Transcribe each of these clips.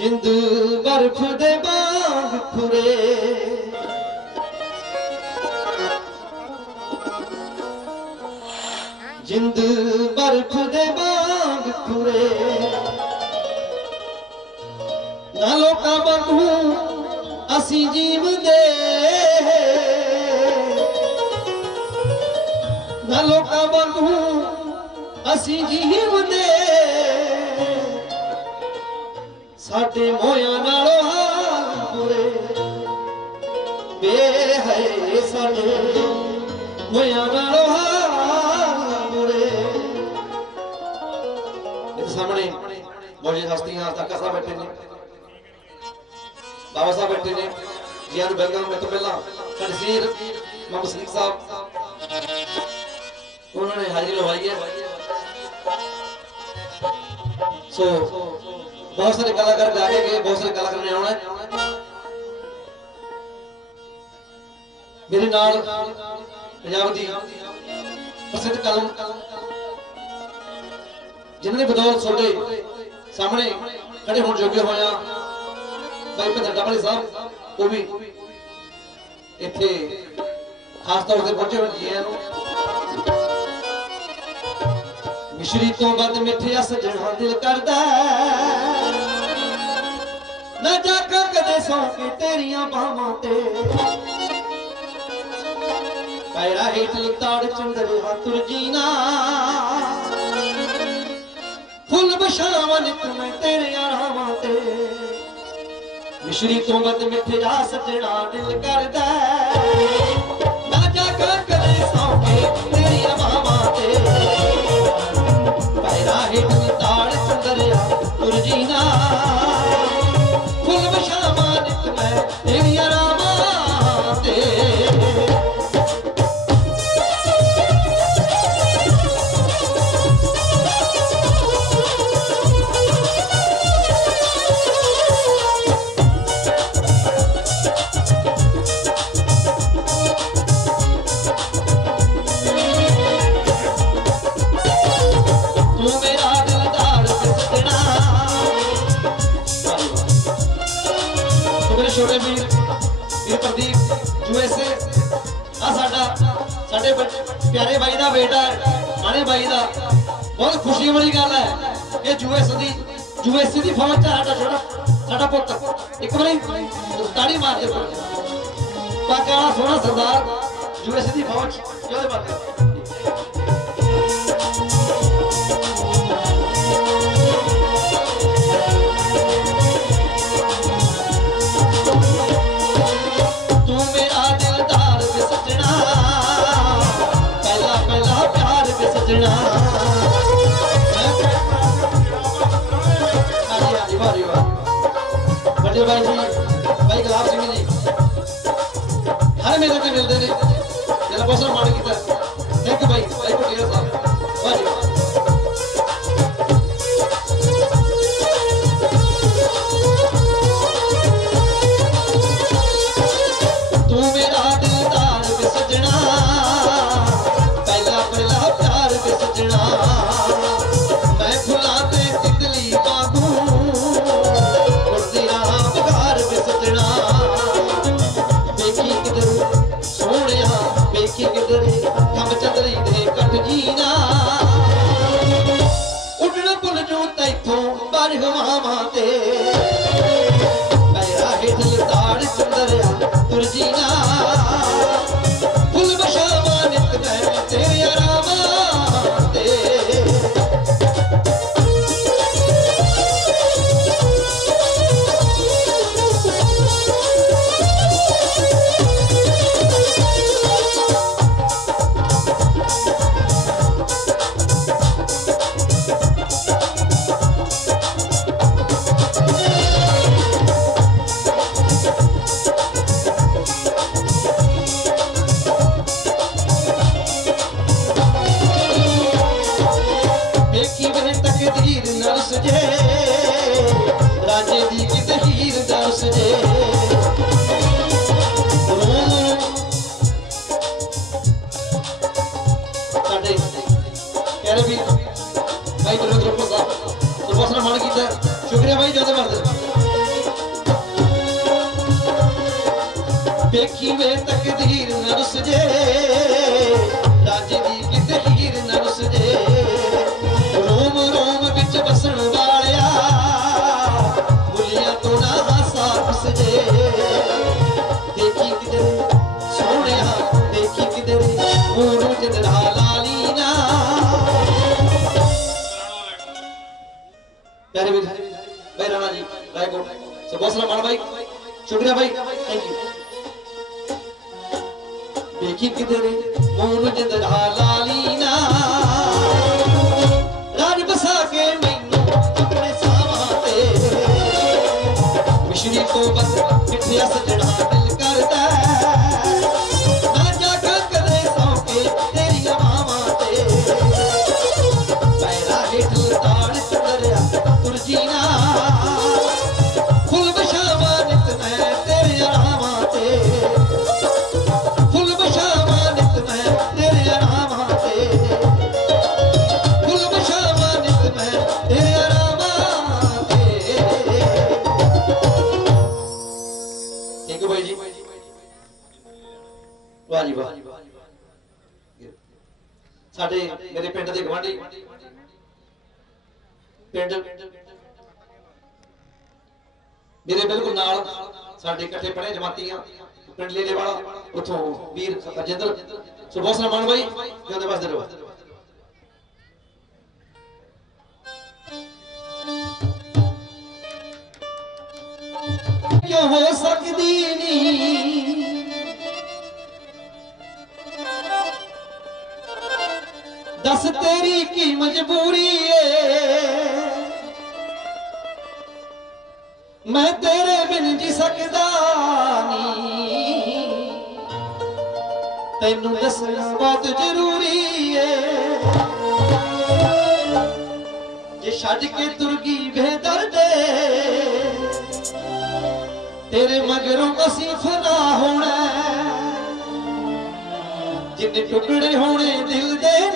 ਜਿੰਦ ਬਰਫ ਦੇ ਬਾਗ ਖੁਰੇ। ਜਿੰਦ ਬਰਫ ਦੇ ਬਾਗ ਖੁਰੇ। ਨਾ ਲੋਕਾਂ ਵਾਂਗੂ ਅਸੀਂ ਜੀਵਦੇ। ਨਾ ਲੋਕਾਂ ਵਾਂਗੂ ਅਸੀਂ ਜੀਵਦੇ। ਸਾਡੇ ਮੋਇਆਂ ਨਾਲੋਂ ਹਾਲ ਬੁਰੇ। ਬੇ ਸਾਡੇ ਮੋਇਆਂ ਨਾਲੋਂ ਹਾਲ ਬੁਰੇ। ਇਹ ਸਾਹਮਣੇ ਮੌਜੇ ਹਸਤੀਆਂ ਤੱਕ ਸਾਹਿਬ ਬੈਠੇ ਨੇ। ਬਾਬਾ ਸਾਹਿਬ ਬੈਠੇ ਨੇ। ਜੀ ਨੂੰ ਬੈਂਗਾਂ ਵਿੱਚ ਪਹਿਲਾਂ ਤਨਸੀਰ ਮੁਹੰਮਦ ਸਦੀਕ ਸਾਹਿਬ। ਉਹਨਾਂ ਨੇ ਹਾਜ਼ਰੀ ਲਵਾਈ ਹੈ। ਸੋ ਬਹੁਤ ਸਾਰੇ ਕਲਾਕਾਰ ਗਾ ਕੇ ਗਏ, ਬਹੁਤ ਸਾਰੇ ਕਲਾਕਾਰ ਨੇ ਆਉਣਾ ਮੇਰੇ ਨਾਲ ਪੰਜਾਬ ਦੀ ਪ੍ਰਸਿੱਧ ਕਲਮ ਜਿਨ੍ਹਾਂ ਦੇ ਬਦੌਲਤ ਤੁਹਾਡੇ ਸਾਹਮਣੇ ਖੜੇ ਹੋਣ ਜੋਗੇ ਹੋਇਆ ਭਾਈ ਭਿੰਦਰ ਡਬਲੇ ਸਾਹਿਬ, ਉਹ ਵੀ ਇੱਥੇ ਖਾਸ ਤੌਰ ਤੇ ਪਹੁੰਚੇ ਹੋਏ ਜੀ ਨੂੰ। ਮਿਸ਼ਰੀ ਤੋਂ ਵੱਧ ਮਿੱਠਿਆ ਸਜਣਾ ਦਿਲ ਕਰਦਾ ਹੈ। ਨਾ ਜਾਗਾ ਕਦੇ ਸੌਂ ਕੇ ਤੇਰੀਆਂ ਬਾਹਾਂ ਤੇ। ਪੈਰਾ ਹੇਠ ਲਤਾੜ ਚੰਦਰ ਹੱਥੁਰ ਜੀਨਾ ਫੁੱਲ ਬਸ਼ਾਵਾਂ ਨਿਤ ਮੈਂ ਤੇਰੇ ਆਰਾਮਾਂ ਤੇ। ਮਿਸ਼ਰੀ ਤੋਂ ਮਿੱਠੇ ਮਿੱਠਿਆ ਸਜਣਾ ਦਿਲ ਕਰਦਾ ਬਸ਼ਾਮਾਂ ਨਿਤ ਖੁਸ਼ੀ ਵਾਲੀ ਗੱਲ ਹੈ ਇਹ ਯੂਐਸ ਦੀ ਯੂਐਸਏ ਦੀ ਫੌਜ ਚ ਸਾਡਾ ਛੋਟਾ, ਸਾਡਾ ਪੁੱਤ। ਇੱਕ ਵਾਰੀ ਤਾੜੀ ਮਾਰ ਦੇ ਪਾਕਾ ਸੋਹਣਾ ਸਰਦਾਰ ਯੂਐਸਏ ਦੀ ਫੌਜ ਚ ਉਹਦੇ ਹਰ ਮੇਲੇ ਤੇ ਮਿਲਦੇ ਨੇ। ਜਿਹੜਾ ਬਹੁਤ ਸਾਰਾ ਕੀਤਾ। ਵੇਖੀ ਰੁਸਦੇ ਰਾਜ ਦੀ ਕਿਸੇ ਹੀਰ ਨਾ ਰੁਸਦੇ ਰੋਮ ਰੋਮ ਵਿੱਚ ਬਸਣ ਵਾਲਿਆ, ਬੁਲੀਆਂ ਤੋਂ ਨਾ ਹਾਸਾ ਰੁਸਦੇ ਦੇਖੀ ਕਿਧਰ ਸੋਹਣਿਆ, ਦੇਖੀ ਕਿਧਰ ਮੂਰੂ ਜਦੜਾ ਲਾਲੀ ਨਾ। ਪਿਆਰੇ ਵੀਰ ਭਾਈ ਰਾਣਾ ਜੀ ਰਾਏਕੋਟ ਸੋ ਬਹੁਤ ਸਾਰਾ ਮਾਣ ਭਾਈ ਸ਼ੁਕਰੀਆ ਭਾਈ ਥੈਂਕ ਯੂ ਵੇਖੀ ਕਿਧਰੇ ਮੂਨ ਜਿੰਦੜਾ ਲਾਲੀ ਨਾ। ਰਾਜ ਬਸਾ ਕੇ ਮੈਨੂੰ ਆਪਣੇ ਸਾਵਾਂ ਤੇ। ਮਿਸ਼ਰੀ ਤੋਂ ਬਸ ਮਿੱਠਿਆ ਸਜਣਾ ਵਾਹ ਜੀ ਵਾਹ ਸਾਡੇ ਮੇਰੇ ਪਿੰਡ ਦੇ ਗਵਾਂਢੀ ਪਿੰਡ ਮੇਰੇ ਬਿਲਕੁਲ ਨਾਲ ਸਾਡੇ ਇਕੱਠੇ ਪੜ੍ਹੇ ਜਮਾਤੀਆਂ, ਪਿੰਡ ਲੇਲੇ ਵਾਲਾ, ਉਥੋਂ ਵੀਰ ਅਜਿੰਦਰ ਸੋ ਬਹੁਤ ਸਾਰਾ ਬਾਈ, ਤੇ ਉਹਦੇ ਵਾਸਤੇ ਰਹੋ ਕਿਉਂ ਹੋ ਸਕਦੀ ਨਹੀਂ ਦੱਸ ਤੇਰੀ ਕੀ ਮਜਬੂਰੀ ਏ? ਮੈਂ ਤੇਰੇ ਬਿਨ ਜੀ ਸਕਦਾ ਨਹੀਂ। ਤੈਨੂੰ ਦੱਸਣਾ ਬਹੁਤ ਜ਼ਰੂਰੀ ਏ। ਜੇ ਛੱਡ ਕੇ ਤੁਰ ਗਈ ਬੇਦਰਦੇ ਤੇਰੇ ਮਗਰੋਂ ਅਸੀਂ ਫਨਾ ਹੋਣਾ। ਜਿੰਨੇ ਟੁਕੜੇ ਹੋਣੇ ਦਿਲ ਦੇ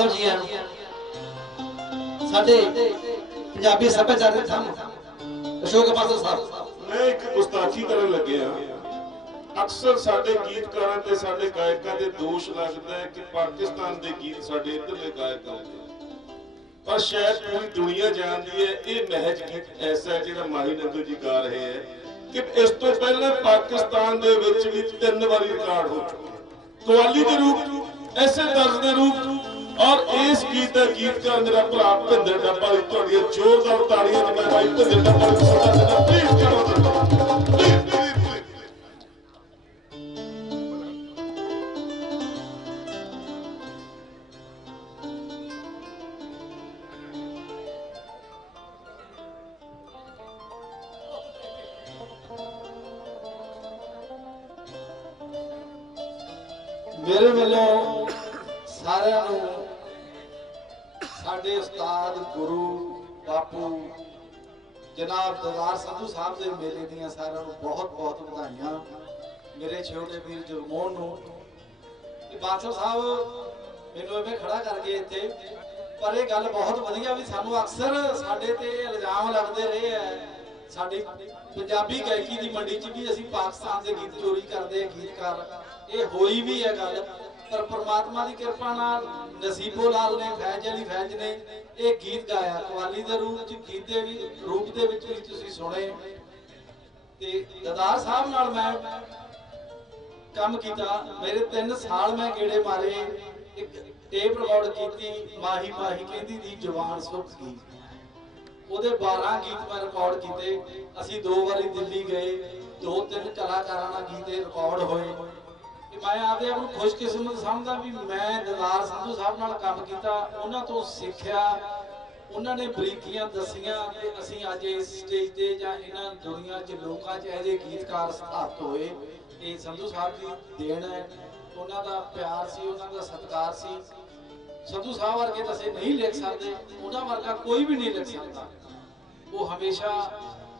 ਮਸਲਰ ਜੀ ਹਨ ਸਾਡੇ ਪੰਜਾਬੀ ਸੱਭਿਆਚਾਰ ਦੇ ਥੰਮ ਅਸ਼ੋਕ ਪਾਸੋ ਸਾਹਿਬ। ਮੈਂ ਇੱਕ ਗੁਸਤਾਖੀ ਕਰਨ ਲੱਗਿਆ ਅਕਸਰ ਸਾਡੇ ਗੀਤਕਾਰਾਂ ਤੇ ਸਾਡੇ ਗਾਇਕਾਂ ਦੇ ਦੋਸ਼ ਲੱਗਦਾ ਹੈ ਕਿ ਪਾਕਿਸਤਾਨ ਦੇ ਗੀਤ ਸਾਡੇ ਇੱਧਰਲੇ ਗਾਇਕ ਗਾਉਂਦੇ ਪਰ ਸ਼ਾਇਦ ਪੂਰੀ ਦੁਨੀਆ ਜਾਣਦੀ ਹੈ, ਇਹ ਮਹਿਜ ਗੀਤ ਐਸਾ ਹੈ ਜਿਹੜਾ ਮਾਹੀ ਨੰਦੂ ਜੀ ਗਾ ਰਹੇ ਹੈ ਕਿ ਇਸ ਤੋਂ ਪਹਿਲਾਂ ਪਾਕਿਸਤਾਨ ਦੇ ਵਿੱਚ ਵੀ ਤਿੰਨ ਵਾਰੀ ਰਿਕਾਰਡ ਹੋ ਚੁੱਕੇ ਕਵਾਲੀ ਦੇ ਰੂਪ, ਐਸੇ ਦਰਜ ਦੇ ਰੂਪ ਔਰ ਇਸ ਗੀਤ ਦਾ ਗੀਤਕਾਰ ਮੇਰਾ ਭਰਾ ਭਿੰਦਰ ਡੱਬਾ ਤੁਹਾਡੀਆਂ ਜ਼ੋਰਦਾਰ ਤਾੜੀਆਂ ਚ ਮੈਂ ਭਾਈ ਭਿੰਦਰ ਡੱਬਾ ਨੂੰ ਸਦਾ ਦੇਣਾ ਪਲੀਜ਼ ਕਰੋ ਸਾਡੇ ਉਸਤਾਦ ਗੁਰੂ ਬਾਪੂ ਜਨਾਬ ਦਰਬਾਰ ਸੰਧੂ ਸਾਹਿਬ ਦੇ ਮੇਲੇ ਦੀਆਂ ਸਾਰਿਆਂ ਨੂੰ ਬਹੁਤ ਬਹੁਤ ਵਧਾਈਆਂ। ਮੇਰੇ ਛੋਟੇ ਵੀਰ ਜਗਮੋਹਨ ਨੂੰ। ਕਿ ਬਾਦਸ਼ਾਹ ਸਾਹਿਬ, ਮੈਨੂੰ ਐਵੇਂ ਖੜਾ ਕਰ ਇੱਥੇ, ਪਰ ਇਹ ਗੱਲ ਬਹੁਤ ਵਧੀਆ ਵੀ ਸਾਨੂੰ ਅਕਸਰ ਸਾਡੇ ਤੇ ਇਲਜ਼ਾਮ ਲੱਗਦੇ ਰਹੇ ਆ। ਸਾਡੀ ਪੰਜਾਬੀ ਗਾਇਕੀ ਦੀ ਮੰਡੀ 'ਚ ਵੀ ਅਸੀਂ ਪਾਕਿਸਤਾਨ ਦੇ ਗੀਤ ਚੋਰੀ ਕਰਦੇ ਆ, ਗੀਤਕਾਰ। ਇਹ ਹੋਈ ਵੀ ਹੈ ਗੱਲ। ਪਰ ਪ੍ਰਮਾਤਮਾ ਦੀ ਕਿਰਪਾ ਨਾਲ ਨਸੀਬੋ ਲਾਲ ਨੇ, ਫੈਜ਼ ਅਲੀ ਫੈਜ਼ ਨੇ ਇਹ ਗੀਤ ਗਾਇਆ। ਕਵਾਲੀ ਦੇ ਰੂਪ ਚ, ਗੀਤ ਦੇ ਵੀ, ਰੂਪ ਦੇ ਵਿੱਚ ਵੀ ਤੁਸੀਂ ਸੁਣੇ। ਤੇ ਦਦਾਰ ਸਾਹਿਬ ਨਾਲ ਮੈਂ ਕੰਮ ਕੀਤਾ। ਮੇਰੇ 3 ਸਾਲ ਮੈਂ ਗੇੜੇ ਮਾਰੇ। ਇੱਕ ਟੇਪ ਰਿਕਾਰਡ ਕੀਤੀ, ਮਾਹੀ ਮਾਹੀ ਕਹਿੰਦੀ ਦੀ ਜਵਾਨ ਸੁੱਕ ਗਈ ਉਹਦੇ 12 ਗੀਤ ਮੈਂ ਰਿਕਾਰਡ ਕੀਤੇ। ਅਸੀਂ ਦੋ ਵਾਰੀ ਦਿੱਲੀ ਗਏ। ਦੋ ਤਿੰਨ ਕਲਾਕਾਰਾਂ ਨਾਲ ਗੀਤੇ ਰਿਕਾਰਡ ਹੋਏ। ਕਿ ਮੈਂ ਆਪਦੇ ਆਪ ਨੂੰ ਖੁਸ਼ਕਿਸਮਤ ਸਮਝਦਾ ਵੀ ਮੈਂ ਦਦਾਰ ਸੰਧੂ ਸਾਹਿਬ ਨਾਲ ਕੰਮ ਕੀਤਾ, ਉਹਨਾਂ ਤੋਂ ਸਿੱਖਿਆ, ਉਹਨਾਂ ਨੇ ਬਰੀਕੀਆਂ ਦਸੀਆਂ ਤੇ ਅਸੀਂ ਅੱਜ ਇਸ ਸਟੇਜ ਤੇ ਜਾਂ ਇਹਨਾਂ ਦੁਨੀਆ 'ਚ ਲੋਕਾਂ 'ਚ ਇਹੋ ਜਿਹੇ ਗੀਤਕਾਰ ਸਥਾਪਿਤ ਹੋਏ। ਇਹ ਸੰਧੂ ਸਾਹਿਬ ਦੀ ਦੇਣ ਹੈ। ਉਹਨਾਂ ਦਾ ਪਿਆਰ ਸੀ, ਉਹਨਾਂ ਦਾ ਸਤਿਕਾਰ ਸੀ। ਸੰਧੂ ਸਾਹਿਬ ਵਰਗੇ ਤਾਂ ਅਸੀਂ ਨਹੀਂ ਲਿਖ ਸਕਦੇ, ਉਹਨਾਂ ਵਰਗਾ ਕੋਈ ਵੀ ਨਹੀਂ ਲਿਖ ਸਕਦਾ। ਉਹ ਹਮੇਸ਼ਾ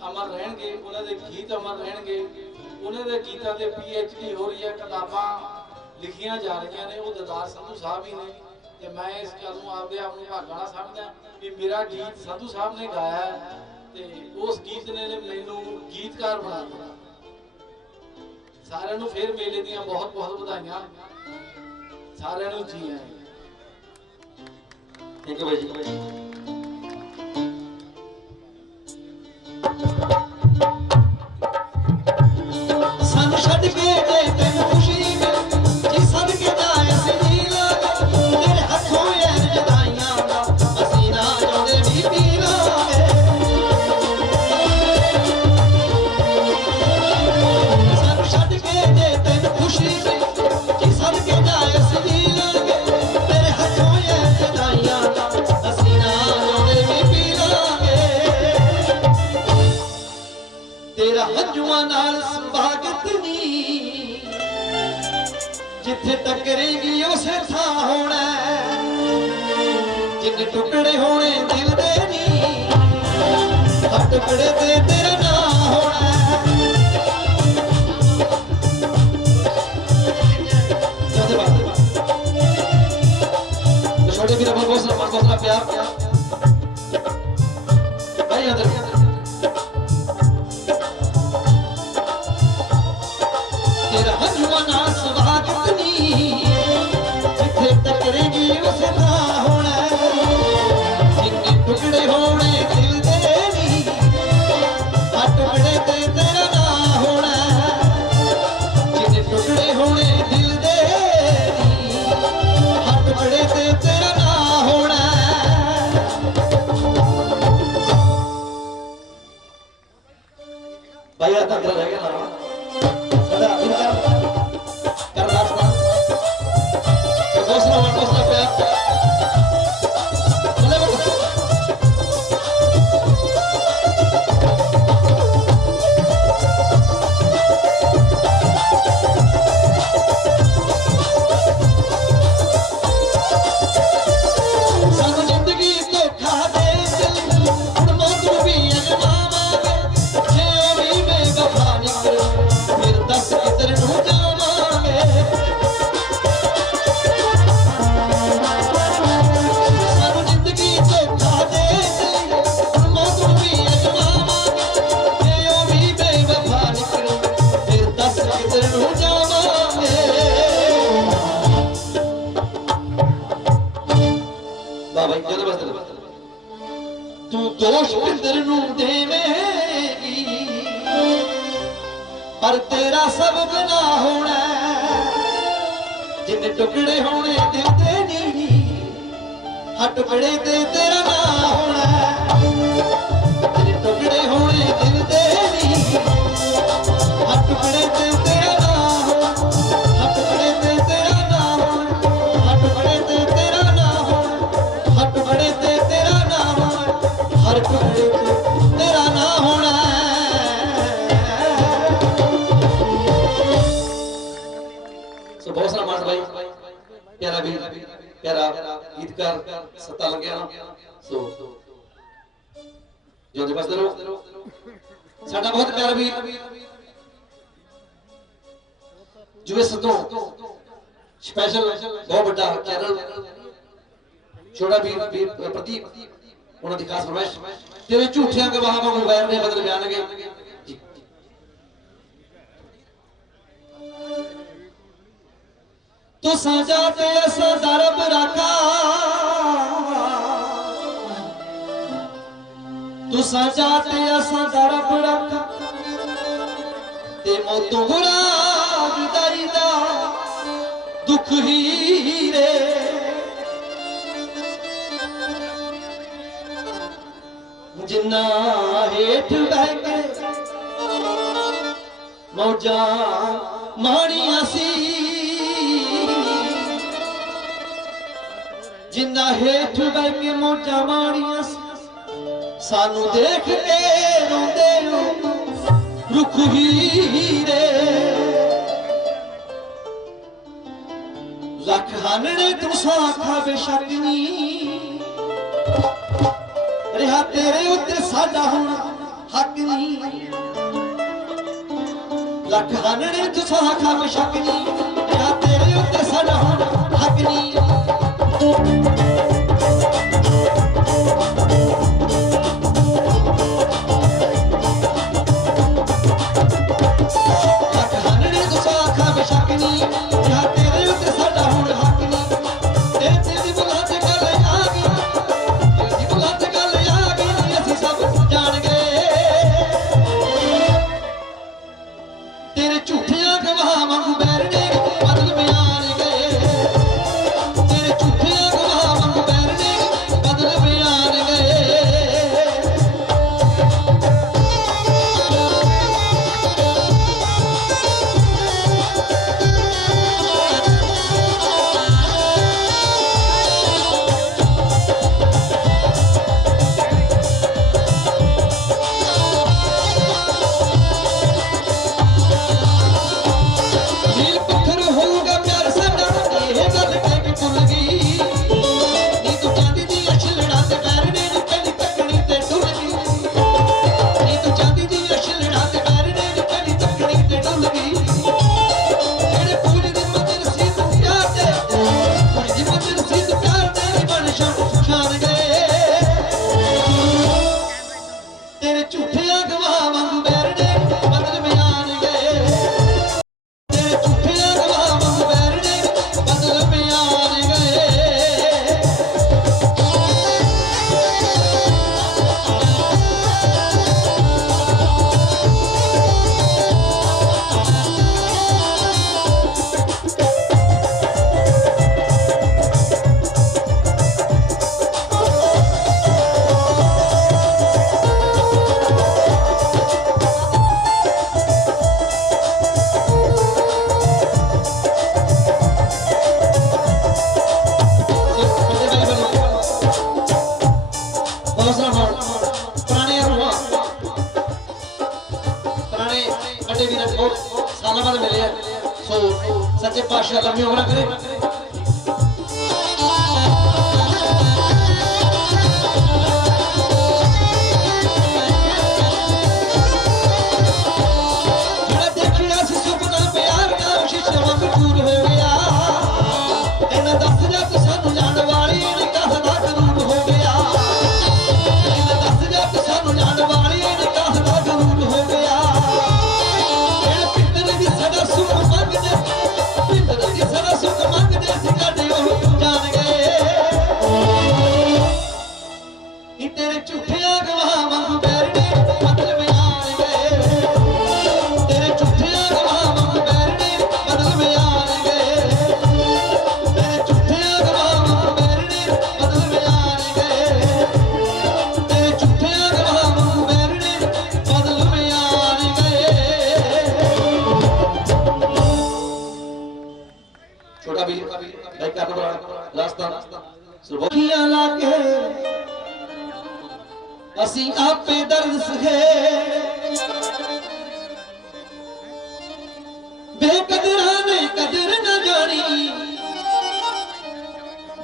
ਅਮਰ ਰਹਿਣਗੇ, ਉਹਨਾਂ ਦੇ ਗੀਤ ਅਮਰ ਰਹਿਣਗੇ। ਉਹਨਾਂ ਦੇ ਗੀਤਾਂ ਤੇ ਡੀ ਹੋ ਰਹੀ ਹੈ, ਕਿਤਾਬਾਂ ਲਿਖੀਆਂ ਜਾ ਰਹੀਆਂ ਨੇ, ਉਹ ਦਦਾਰ ਸੰਧੂ ਸਾਹਿਬ ਹੀ ਨੇ। ਤੇ ਮੈਂ ਇਸ ਗੱਲ ਨੂੰ ਆਪਦੇ ਆਪ ਨੂੰ ਭਾਗਾਣਾ ਸਮਝਦਾ ਵੀ ਮੇਰਾ ਗੀਤ ਸੰਧੂ ਸਾਹਿਬ ਨੇ ਗਾਇਆ ਤੇ ਉਸ ਗੀਤ ਨੇ ਮੈਨੂੰ ਗੀਤਕਾਰ ਬਣਾ ਦਿੱਤਾ। ਸਾਰਿਆਂ ਨੂੰ ਫੇਰ ਮੇਲੇ ਦੀਆਂ ਬਹੁਤ ਬਹੁਤ ਵਧਾਈਆਂ। ਸਾਰਿਆਂ ਨੂੰ ਜੀ ਆਇਆਂ ਥੈਂਕ ਯੂ ਬਾਈ Thank you. ਟੱਕਰੇਗੀ ਉਸੇ ਥਾਂ ਹੋਣਾ। ਜਿੰਨੇ ਟੁਕੜੇ ਹੋਣੇ ਦਿਲ ਦੇ ਨੀ ਹਰ ਟੁਕੜੇ ਤੇ ਤੇਰਾ ਨਾਂ ਹੋਣਾ। ਭਾਈ ਆ ਤਾਂ ਤੂੰ ਦੋਸ਼ ਨੂੰ ਦੇਵੇਂਗੀ। ਪਰ ਤੇਰਾ ਸਬਬ ਨਾ ਹੋਣਾ, ਜਿੰਨੇ ਟੁਕੜੇ ਹੋਣੇ ਦਿਲ ਦੇ ਨਹੀਂ ਹਾ ਟੁਕੜੇ ਤੇ ਤੇਰਾ ਨਾ ਹੋਣਾ। ਜਿੰਨੇ ਟੁਕੜੇ ਹੋਣੇ ਦਿਲ ਸੋ ਭਾਈ ਪਿਆਰਾ ਵੀ ਪਿਆਰਾ ਗੀਤਕਾਰ, ਸੱਤਾ ਲੱਗਿਆ ਸੋ, ਜਿਉਂਦੇ ਬਸਦੇ ਰਹੋ। ਸਾਡਾ ਬਹੁਤ ਪਿਆਰਾ ਵੀ ਜੁਵੇ ਸਤੋਂ ਸਪੈਸ਼ਲ ਬਹੁਤ ਵੱਡਾ ਚੈਨਲ। ਛੋਟਾ ਵੀਰ ਪ੍ਰਦੀਪ, ਉਹਨਾਂ ਦੀ ਖਾਸ ਫਰਮਾਇਸ਼। ਤੇਰੇ ਝੂਠਿਆਂ ਗਵਾਹਾਂ ਵਾਂਗੂ ਵੈਰ ਨੇ ਬਦਲ ਬਿਆਨਗੇ तो सजा ते सो दरब रखा। तो सजा ते सो दरब रखा। ते मौतों गुराब दरिदा दुख ही रे। जिन्ना हेठ बैगे मौजा मानिया सी। ਜਿੰਨਾ ਹੇਠ ਬੈ ਕੇ ਮੋਟਾ ਮਾਣੀਆਂ ਸਾਨੂੰ ਦੇਖ ਕੇ ਰੋਂਦੇ ਨੂੰ ਰੁੱਖ ਹੀਰੇ। ਲੱਖ ਹਾਨਣੇ ਤੂੰ ਸਾਖਾ ਬੇਸ਼ੱਕ ਨਹੀਂ ਰਿਹਾ ਤੇਰੇ ਉੱਤੇ ਸਾਡਾ ਹੁਣ ਹੱਕ ਨਹੀਂ ਲੱਖ ਹਾਨਣੇ ਤੂੰ ਸਾਖਾ ਬੇਸ਼ੱਕ ਨਹੀਂ ਰਿਹਾ ਤੇਰੇ ਉੱਤੇ ਸਾਡਾ ਹੁਣ ਹੱਕ ਨਹੀਂ Música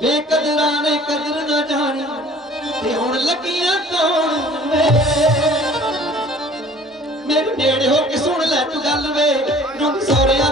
ਬੇਕਦਰਾਂ ਨੇ ਕਦਰ ਨਾ ਜਾਣੀ ਲੱਗੀਆਂ ਮੇਰੇ ਨੇੜੇ ਹੋ ਕੇ ਸੁਣ ਲੈ ਤੂੰ ਗੱਲ ਵੇ ਜੋ ਸੋਹਰਿਆਂ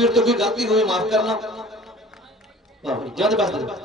ਵੀਰ ਤੋਂ ਕੋਈ ਗਲਤੀ ਹੋਵੇ ਮਾਫ ਕਰਨਾ। ਵਾਹ ਜਦ ਬਸ